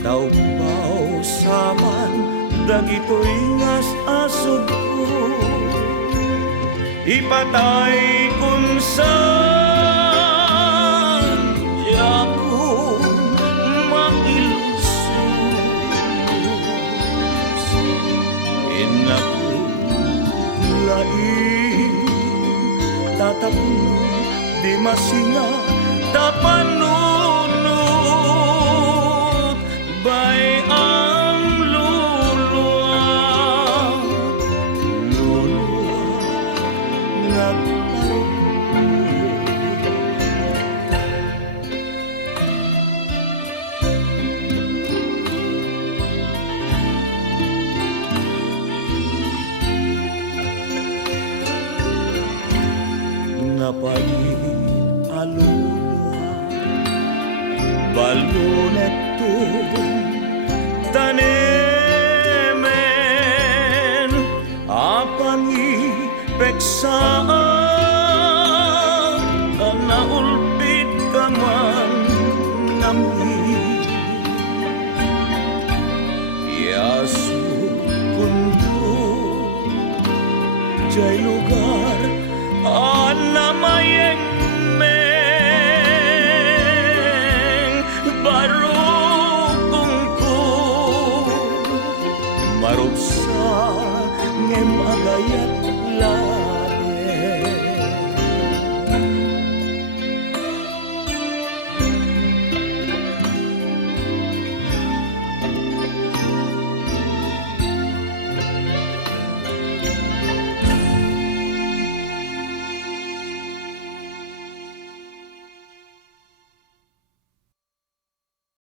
Tawbaw saman dagitoy ngas asog ko, ipatay kung saan di ako mailusot. Inaku lain tatapno di masinga tapanunod bay ang luluwa nagparok. Napalit aluluwa balunet to tanemen apangi peksaan naulpit kamay